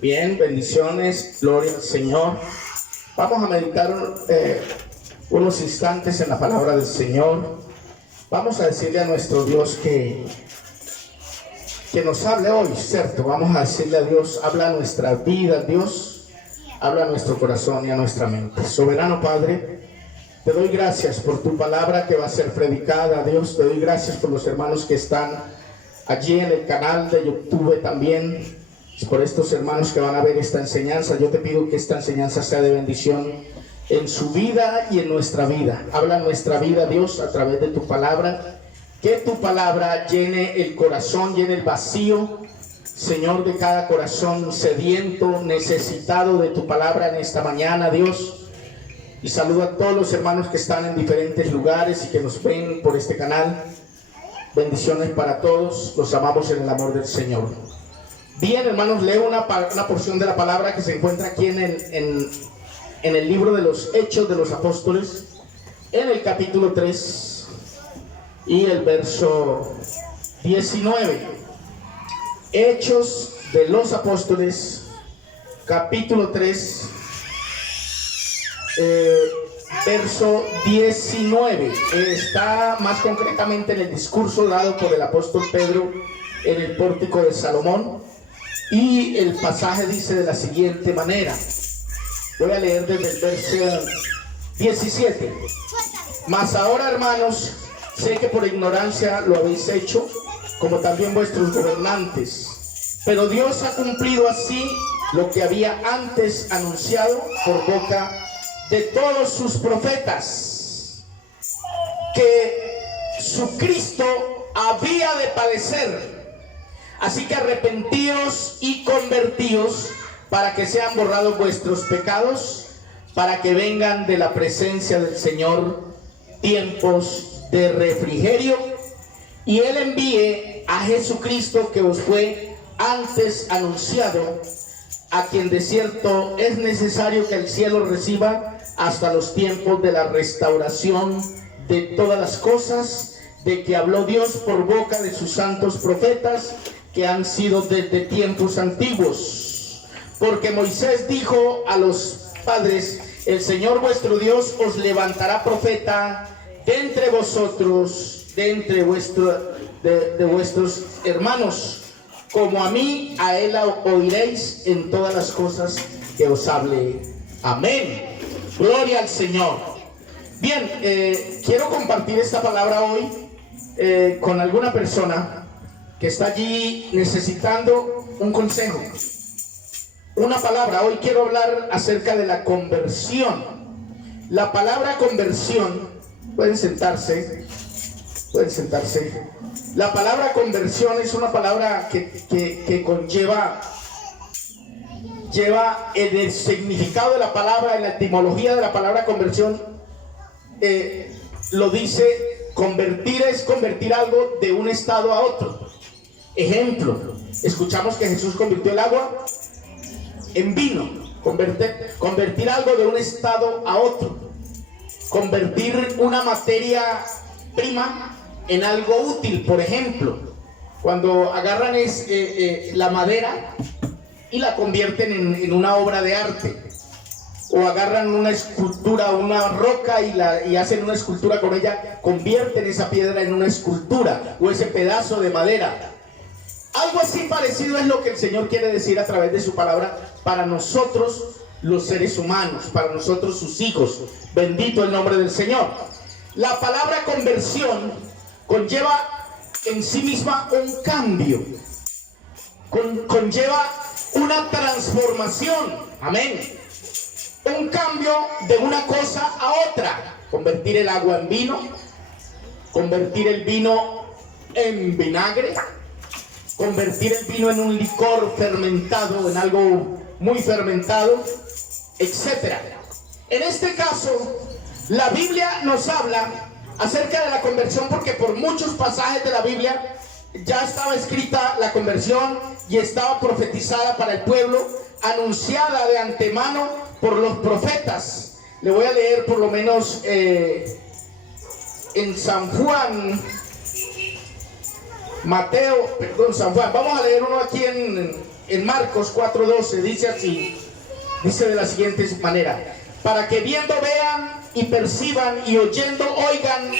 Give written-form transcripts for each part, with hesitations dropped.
Bien, bendiciones, gloria al Señor. Vamos a meditar unos instantes en la palabra del Señor. Vamos a decirle a nuestro Dios que nos hable hoy, ¿cierto? Vamos a decirle a Dios, habla a nuestra vida, Dios, habla a nuestro corazón y a nuestra mente. Soberano Padre, te doy gracias por tu palabra que va a ser predicada, Dios. Te doy gracias por los hermanos que están allí en el canal de YouTube también, por estos hermanos que van a ver esta enseñanza. Yo te pido que esta enseñanza sea de bendición en su vida y en nuestra vida. Habla en nuestra vida, Dios, a través de tu palabra. Que tu palabra llene el corazón, llene el vacío, Señor, de cada corazón sediento, necesitado de tu palabra en esta mañana, Dios. Y saludo a todos los hermanos que están en diferentes lugares y que nos ven por este canal. Bendiciones para todos, los amamos en el amor del Señor. Bien, hermanos, leo una porción de la palabra que se encuentra aquí en el libro de los Hechos de los Apóstoles, en el capítulo 3 y el verso 19. Hechos de los Apóstoles, capítulo 3, verso 19. Está más concretamente en el discurso dado por el apóstol Pedro en el pórtico de Salomón, y el pasaje dice de la siguiente manera. Voy a leer desde el verso 17. Mas ahora, hermanos, sé que por ignorancia lo habéis hecho, como también vuestros gobernantes, pero Dios ha cumplido así lo que había antes anunciado por boca de todos sus profetas, que su Cristo había de padecer. Así que arrepentíos y convertíos, para que sean borrados vuestros pecados, para que vengan de la presencia del Señor tiempos de refrigerio, y Él envíe a Jesucristo, que os fue antes anunciado, a quien de cierto es necesario que el cielo reciba hasta los tiempos de la restauración de todas las cosas, de que habló Dios por boca de sus santos profetas, que han sido desde tiempos antiguos. Porque Moisés dijo a los padres: el Señor vuestro Dios os levantará profeta de entre vosotros, de vuestros hermanos, como a mí, a él oiréis en todas las cosas que os hable. Amén. Gloria al Señor. Bien, quiero compartir esta palabra hoy con alguna persona que está allí necesitando un consejo, una palabra. Hoy quiero hablar acerca de la conversión. La palabra conversión, pueden sentarse. La palabra conversión es una palabra que lleva en el significado de la palabra, en la etimología de la palabra conversión, lo dice: convertir es convertir algo de un estado a otro. Ejemplo, escuchamos que Jesús convirtió el agua en vino. Convertir algo de un estado a otro. Convertir una materia prima en algo útil. Por ejemplo, cuando agarran la madera y la convierten en una obra de arte, o agarran una escultura, una roca y hacen una escultura con ella, convierten esa piedra en una escultura, o ese pedazo de madera. Algo así parecido es lo que el Señor quiere decir a través de su palabra para nosotros los seres humanos, para nosotros sus hijos. Bendito el nombre del Señor. La palabra conversión conlleva en sí misma un cambio, conlleva una transformación. Amén. Un cambio de una cosa a otra. Convertir el agua en vino, convertir el vino en vinagre, convertir el vino en un licor fermentado, en algo muy fermentado, etc. En este caso, la Biblia nos habla acerca de la conversión, porque por muchos pasajes de la Biblia ya estaba escrita la conversión y estaba profetizada para el pueblo, anunciada de antemano por los profetas. Le voy a leer por lo menos en San Juan, San Juan. Vamos a leer uno aquí en en Marcos 4:12 dice así, dice de la siguiente manera: para que viendo vean y perciban y oyendo oigan,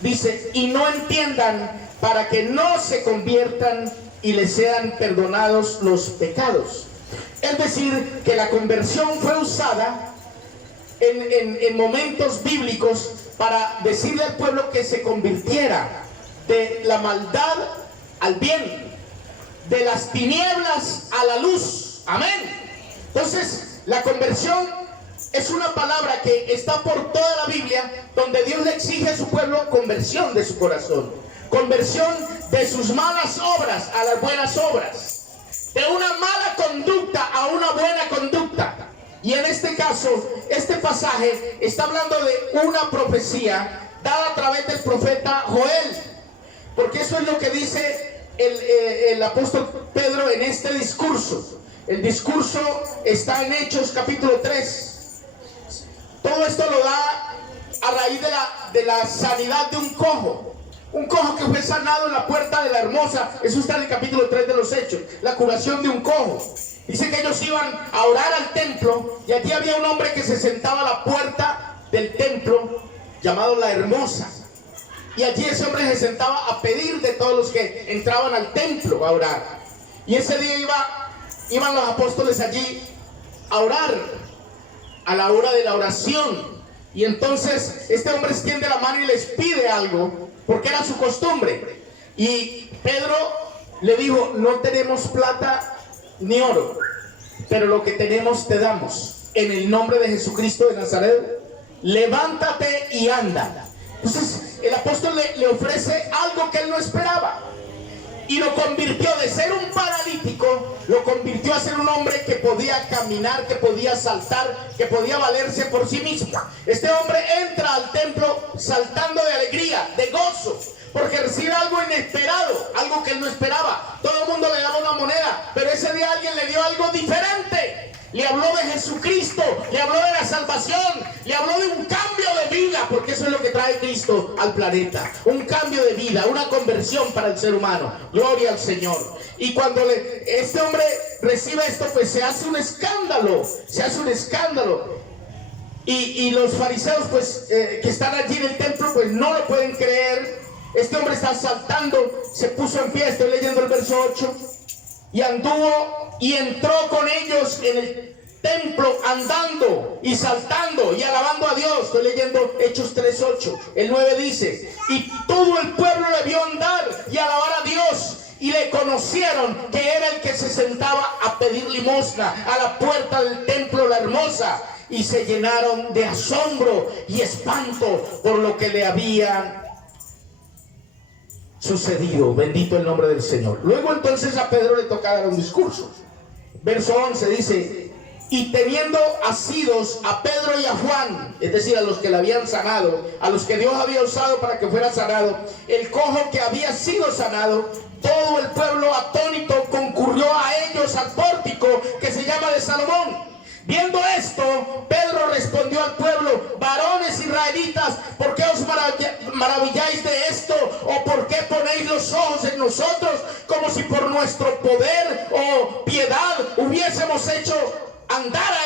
dice, y no entiendan, para que no se conviertan y les sean perdonados los pecados. Es decir, que la conversión fue usada en momentos bíblicos para decirle al pueblo que se convirtiera de la maldad al bien, de las tinieblas a la luz. Amén. Entonces, la conversión es una palabra que está por toda la Biblia, donde Dios le exige a su pueblo conversión de su corazón, conversión de sus malas obras a las buenas obras, de una mala conducta a una buena conducta. Y en este caso, este pasaje está hablando de una profecía dada a través del profeta Joel, porque eso es lo que dice el apóstol Pedro en este discurso. El discurso está en Hechos capítulo 3. Todo esto lo da a raíz de la sanidad de un cojo que fue sanado en la puerta de la Hermosa. Eso está en el capítulo 3 de los Hechos, la curación de un cojo. Dice que ellos iban a orar al templo y allí había un hombre que se sentaba a la puerta del templo llamado la Hermosa, y allí ese hombre se sentaba a pedir de todos los que entraban al templo a orar. Y ese día iban los apóstoles allí a orar a la hora de la oración, y entonces este hombre extiende la mano y les pide algo, porque era su costumbre. Y Pedro le dijo: no tenemos plata ni oro, pero lo que tenemos te damos. En el nombre de Jesucristo de Nazaret, levántate y anda. Entonces el apóstol le ofrece algo que él no esperaba, y lo convirtió de ser un paralítico, lo convirtió a ser un hombre que podía caminar, que podía saltar, que podía valerse por sí mismo. Este hombre entra al templo saltando de alegría, de gozo, porque recibe algo inesperado, algo que él no esperaba. Todo el mundo le daba una moneda, pero ese día alguien le dio algo diferente. Le habló de Jesucristo, le habló de la salvación, le habló de un cambio de vida, porque eso es lo que trae Cristo al planeta. Un cambio de vida, una conversión para el ser humano. Gloria al Señor. Y cuando este hombre recibe esto, pues se hace un escándalo, Y los fariseos, pues, que están allí en el templo, pues no lo pueden creer. Este hombre está saltando, se puso en pie, estoy leyendo el verso 8. Y anduvo y entró con ellos en el templo, andando y saltando y alabando a Dios. Estoy leyendo Hechos 3:8. El 9 dice: y todo el pueblo le vio andar y alabar a Dios, y le conocieron que era el que se sentaba a pedir limosna a la puerta del templo la Hermosa, y se llenaron de asombro y espanto por lo que le había sucedido. Bendito el nombre del Señor. Luego entonces a Pedro le toca dar un discurso. Verso 11 dice: y teniendo asidos a Pedro y a Juan, es decir, a los que le habían sanado, a los que Dios había usado para que fuera sanado, el cojo que había sido sanado, todo el pueblo atónito concurrió a ellos al pórtico que se llama de Salomón. Viendo esto, Pedro respondió al pueblo: varones israelitas, ¿por qué os maravilláis de esto? ¿O por qué ponéis los ojos en nosotros, como si por nuestro poder o piedad hubiésemos hecho andar a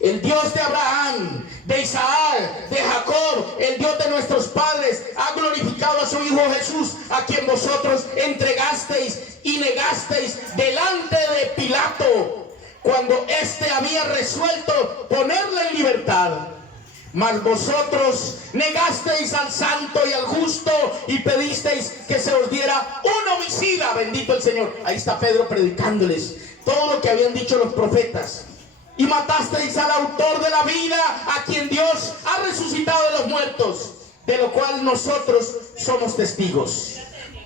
el Dios de Abraham, de Isaac, de Jacob, el Dios de nuestros padres, ha glorificado a su Hijo Jesús, a quien vosotros entregasteis y negasteis delante de Pilato, cuando éste había resuelto ponerle en libertad. Mas vosotros negasteis al santo y al justo, y pedisteis que se os diera un homicida. Bendito el Señor. Ahí está Pedro predicándoles todo lo que habían dicho los profetas. Y matasteis al autor de la vida, a quien Dios ha resucitado de los muertos, de lo cual nosotros somos testigos.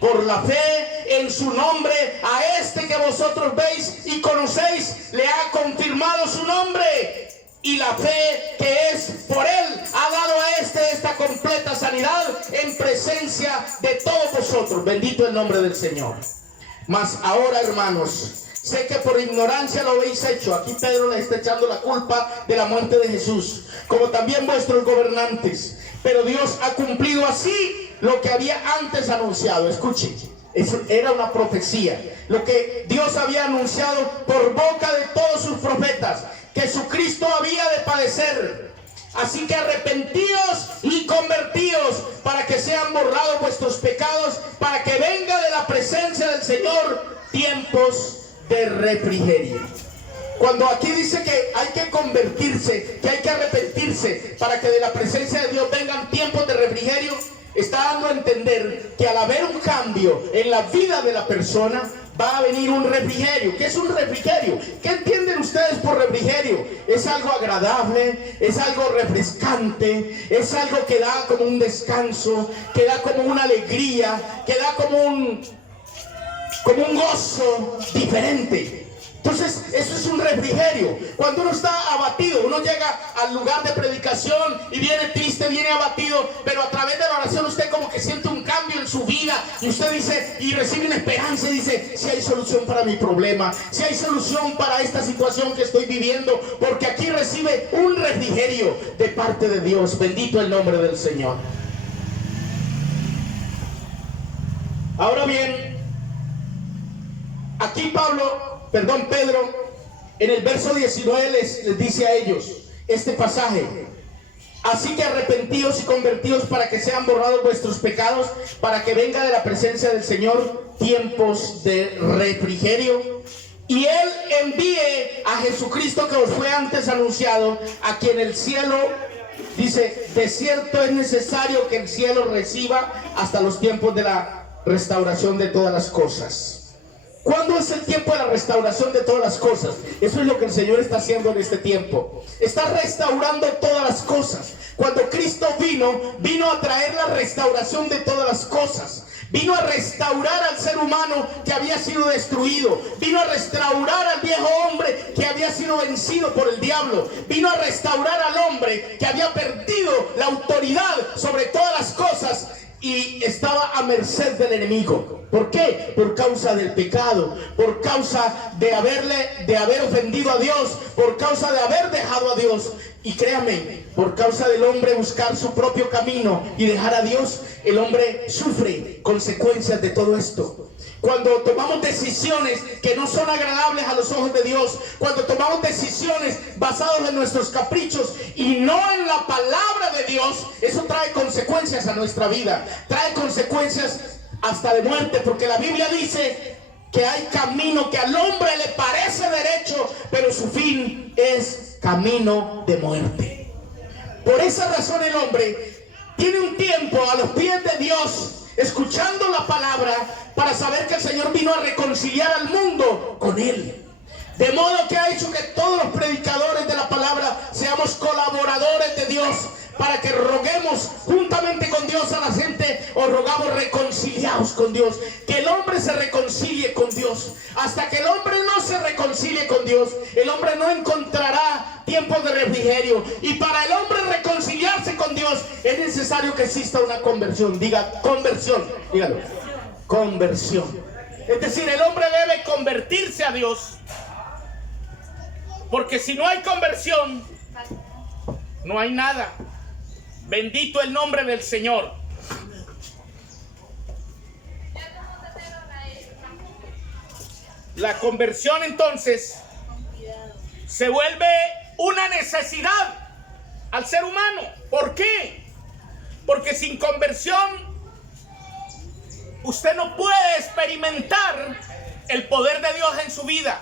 Por la fe en su nombre, a este que vosotros veis y conocéis, le ha confirmado su nombre. Y la fe que es por él ha dado a esta completa sanidad en presencia de todos vosotros. Bendito el nombre del Señor. Mas ahora, hermanos, sé que por ignorancia lo habéis hecho. Aquí Pedro le está echando la culpa de la muerte de Jesús, como también vuestros gobernantes. Pero Dios ha cumplido así lo que había antes anunciado. Escuchen: Eso era una profecía, lo que Dios había anunciado por boca de todos sus profetas, que Jesucristo había de padecer. Así que arrepentíos y convertíos para que sean borrados vuestros pecados, para que venga de la presencia del Señor tiempos de refrigerio. Cuando aquí dice que hay que convertirse, que hay que arrepentirse para que de la presencia de Dios vengan tiempos de refrigerio, está dando a entender que al haber un cambio en la vida de la persona, va a venir un refrigerio. ¿Qué es un refrigerio? ¿Qué entienden ustedes por refrigerio? Es algo agradable, es algo refrescante, es algo que da como un descanso, que da como una alegría, que da como un gozo diferente. Entonces, eso es un refrigerio. Cuando uno está abatido, uno llega al lugar de predicación y viene triste, viene abatido, pero a través de la oración usted como que siente un cambio en su vida y usted dice, y recibe una esperanza y dice, si hay solución para mi problema, si hay solución para esta situación que estoy viviendo, porque aquí recibe un refrigerio de parte de Dios. Bendito el nombre del Señor. Ahora bien, aquí Pedro, en el verso 19 les dice a ellos este pasaje: así que arrepentíos y convertíos para que sean borrados vuestros pecados, para que venga de la presencia del Señor tiempos de refrigerio, y Él envíe a Jesucristo que os fue antes anunciado, a quien el cielo, dice, de cierto es necesario que el cielo reciba hasta los tiempos de la restauración de todas las cosas. ¿Cuándo es el tiempo de la restauración de todas las cosas? Eso es lo que el Señor está haciendo en este tiempo. Está restaurando todas las cosas. Cuando Cristo vino a traer la restauración de todas las cosas. Vino a restaurar al ser humano que había sido destruido. Vino a restaurar al viejo hombre que había sido vencido por el diablo. Vino a restaurar al hombre que había perdido la autoridad sobre todas las cosas y estaba a merced del enemigo. ¿Por qué? Por causa del pecado, por causa de haber ofendido a Dios, por causa de haber dejado a Dios. Y créame, por causa del hombre buscar su propio camino y dejar a Dios, el hombre sufre consecuencias de todo esto. Cuando tomamos decisiones que no son agradables a los ojos de Dios, cuando tomamos decisiones basadas en nuestros caprichos y no en la palabra de Dios, eso trae consecuencias a nuestra vida, trae consecuencias hasta de muerte, porque la Biblia dice que hay camino que al hombre le parece derecho, pero su fin es camino de muerte. Por esa razón el hombre tiene un tiempo a los pies de Dios, escuchando la palabra, para saber que el Señor vino a reconciliar al mundo con Él. De modo que ha hecho que todos los predicadores de la palabra seamos colaboradores de Dios, para que roguemos juntamente con Dios a la gente, o rogamos reconciliados con Dios, que el hombre se reconcilie con Dios. Hasta que el hombre no se reconcilie con Dios, el hombre no encontrará tiempos de refrigerio. Y para el hombre reconciliarse con Dios es necesario que exista una conversión. Diga conversión, dígalo, conversión. Es decir, el hombre debe convertirse a Dios, porque si no hay conversión, no hay nada. Bendito el nombre del Señor. La conversión entonces se vuelve una necesidad al ser humano. ¿Por qué? Porque sin conversión usted no puede experimentar el poder de Dios en su vida.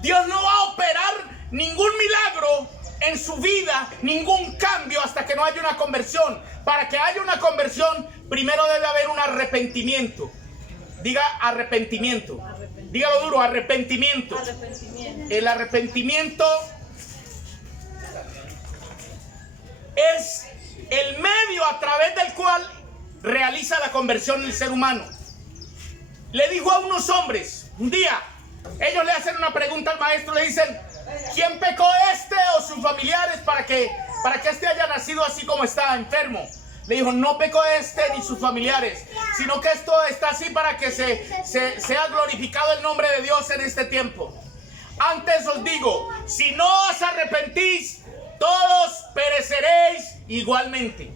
Dios no va a operar ningún milagro en su vida, ningún cambio, hasta que no haya una conversión. Para que haya una conversión, primero debe haber un arrepentimiento. Diga arrepentimiento. Dígalo duro, arrepentimiento. El arrepentimiento es el medio a través del cual realiza la conversión el ser humano. Le dijo a unos hombres un día, ellos le hacen una pregunta al maestro, le dicen: ¿quién pecó, este o sus familiares, para que este haya nacido así como está, enfermo? Le dijo: no pecó este ni sus familiares, sino que esto está así para que sea glorificado el nombre de Dios en este tiempo. Antes os digo, si no os arrepentís, todos pereceréis igualmente.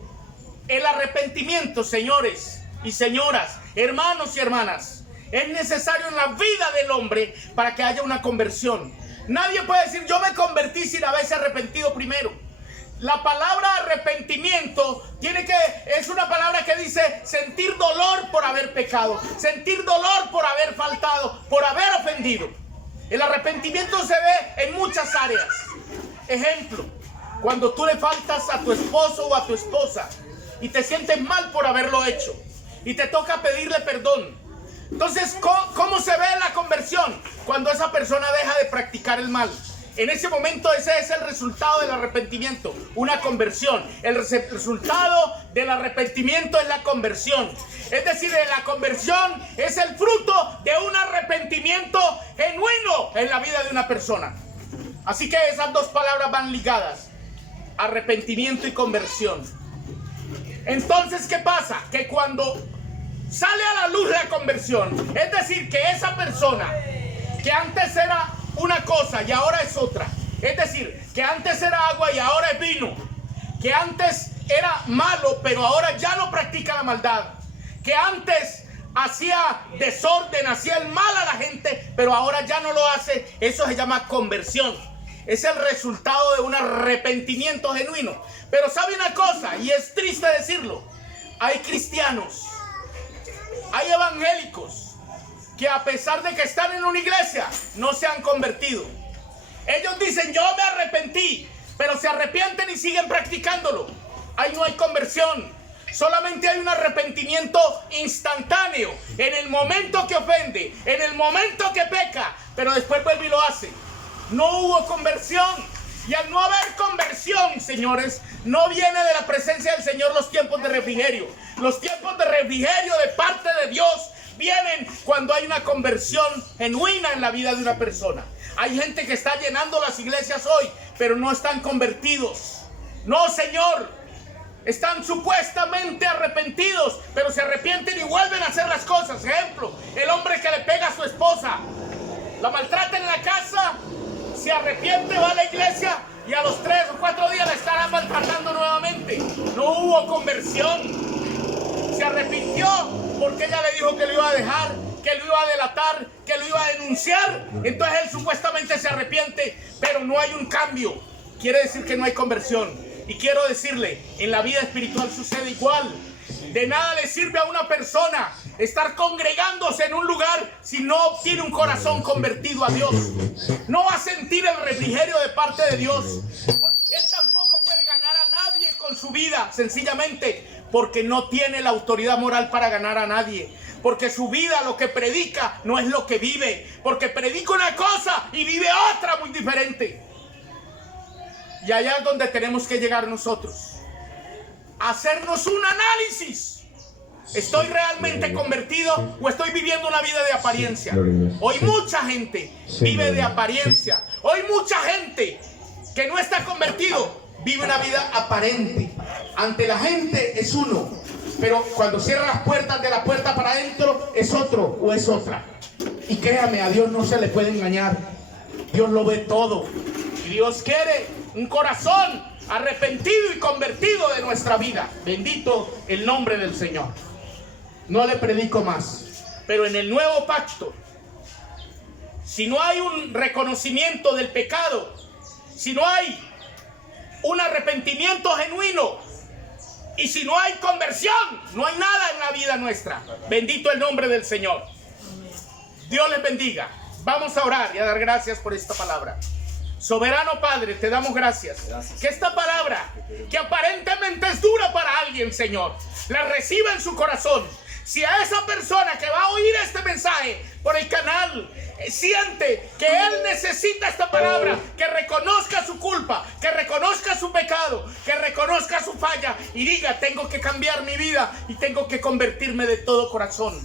El arrepentimiento, señores y señoras, hermanos y hermanas, es necesario en la vida del hombre para que haya una conversión. Nadie puede decir yo me convertí sin haberse arrepentido primero. La palabra arrepentimiento es una palabra que dice sentir dolor por haber pecado, sentir dolor por haber faltado, por haber ofendido. El arrepentimiento se ve en muchas áreas. Ejemplo, cuando tú le faltas a tu esposo o a tu esposa y te sientes mal por haberlo hecho y te toca pedirle perdón. Entonces, ¿cómo se ve la conversión? Cuando esa persona deja de practicar el mal. En ese momento ese es el resultado del arrepentimiento, una conversión. El resultado del arrepentimiento es la conversión. Es decir, la conversión es el fruto de un arrepentimiento genuino en la vida de una persona. Así que esas dos palabras van ligadas, arrepentimiento y conversión. Entonces, ¿qué pasa? Que cuando sale a la luz la conversión, es decir, que esa persona que antes era una cosa y ahora es otra, es decir, que antes era agua y ahora es vino, que antes era malo pero ahora ya no practica la maldad, que antes hacía desorden, hacía el mal a la gente pero ahora ya no lo hace, eso se llama conversión. Es el resultado de un arrepentimiento genuino. Pero sabe una cosa, y es triste decirlo, hay cristianos, hay evangélicos que a pesar de que están en una iglesia no se han convertido. Ellos dicen yo me arrepentí, pero se arrepienten y siguen practicándolo. Ahí no hay conversión, solamente hay un arrepentimiento instantáneo, en el momento que ofende, en el momento que peca, pero después vuelve y lo hace. No hubo conversión. Y al no haber conversión, señores, no viene de la presencia del Señor los tiempos de refrigerio. Los tiempos de refrigerio de parte de Dios vienen cuando hay una conversión genuina en la vida de una persona. Hay gente que está llenando las iglesias hoy, pero no están convertidos. No, Señor. Están supuestamente arrepentidos, pero se arrepienten y vuelven a hacer las cosas. Ejemplo, el hombre que le pega a su esposa, la maltrata en la casa, se arrepiente, va a la iglesia y a los 3 o 4 días la estará maltratando nuevamente. No hubo conversión. Se arrepintió porque ella le dijo que lo iba a dejar, que lo iba a delatar, que lo iba a denunciar. Entonces él supuestamente se arrepiente, pero no hay un cambio. Quiere decir que no hay conversión. Y quiero decirle, en la vida espiritual sucede igual. De nada le sirve a una persona estar congregándose en un lugar si no tiene un corazón convertido a Dios. No va a sentir el refrigerio de parte de Dios. Él tampoco puede ganar a nadie con su vida, sencillamente porque no tiene la autoridad moral para ganar a nadie. Porque su vida, lo que predica, no es lo que vive. Porque predica una cosa y vive otra muy diferente. Y allá es donde tenemos que llegar nosotros. Hacernos un análisis. ¿Estoy realmente convertido o estoy viviendo una vida de apariencia? Hoy mucha gente vive de apariencia. Hoy mucha gente que no está convertido vive una vida aparente. Ante la gente es uno, pero cuando cierra las puertas, de la puerta para adentro es otro o es otra. Y créame, a Dios no se le puede engañar. Dios lo ve todo. Y Dios quiere un corazón arrepentido y convertido de nuestra vida. Bendito el nombre del Señor. No le predico más, pero en el nuevo pacto, si no hay un reconocimiento del pecado, si no hay un arrepentimiento genuino y si no hay conversión, no hay nada en la vida nuestra. Bendito el nombre del Señor. Dios les bendiga. Vamos a orar y a dar gracias por esta palabra. Soberano Padre, te damos gracias. Que esta palabra, que aparentemente es dura para alguien, Señor, la reciba en su corazón. Si a esa persona que va a oír este mensaje por el canal siente que él necesita esta palabra, que reconozca su culpa, que reconozca su pecado, que reconozca su falla y diga, tengo que cambiar mi vida y tengo que convertirme de todo corazón,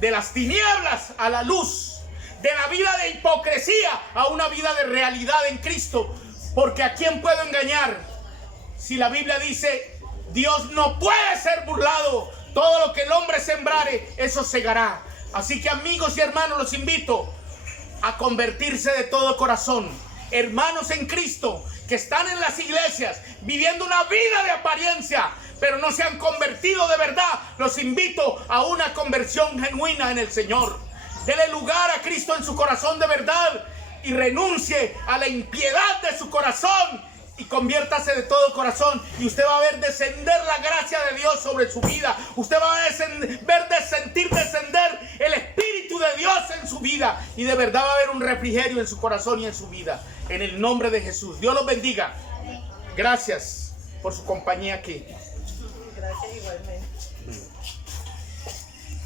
de las tinieblas a la luz, de la vida de hipocresía a una vida de realidad en Cristo. Porque ¿a quién puedo engañar? Si la Biblia dice, Dios no puede ser burlado. Todo lo que el hombre sembrare, eso segará. Así que amigos y hermanos, los invito a convertirse de todo corazón hermanos en Cristo que están en las iglesias viviendo una vida de apariencia, pero no se han convertido de verdad, los invito a una conversión genuina en el Señor. Dele lugar a Cristo en su corazón de verdad y renuncie a la impiedad de su corazón y conviértase de todo corazón, y usted va a ver descender la gracia de Dios sobre su vida. Usted va a sentir descender el Espíritu de Dios en su vida, y de verdad va a haber un refrigerio en su corazón y en su vida, en el nombre de Jesús. Dios los bendiga. Gracias por su compañía aquí. Gracias igualmente.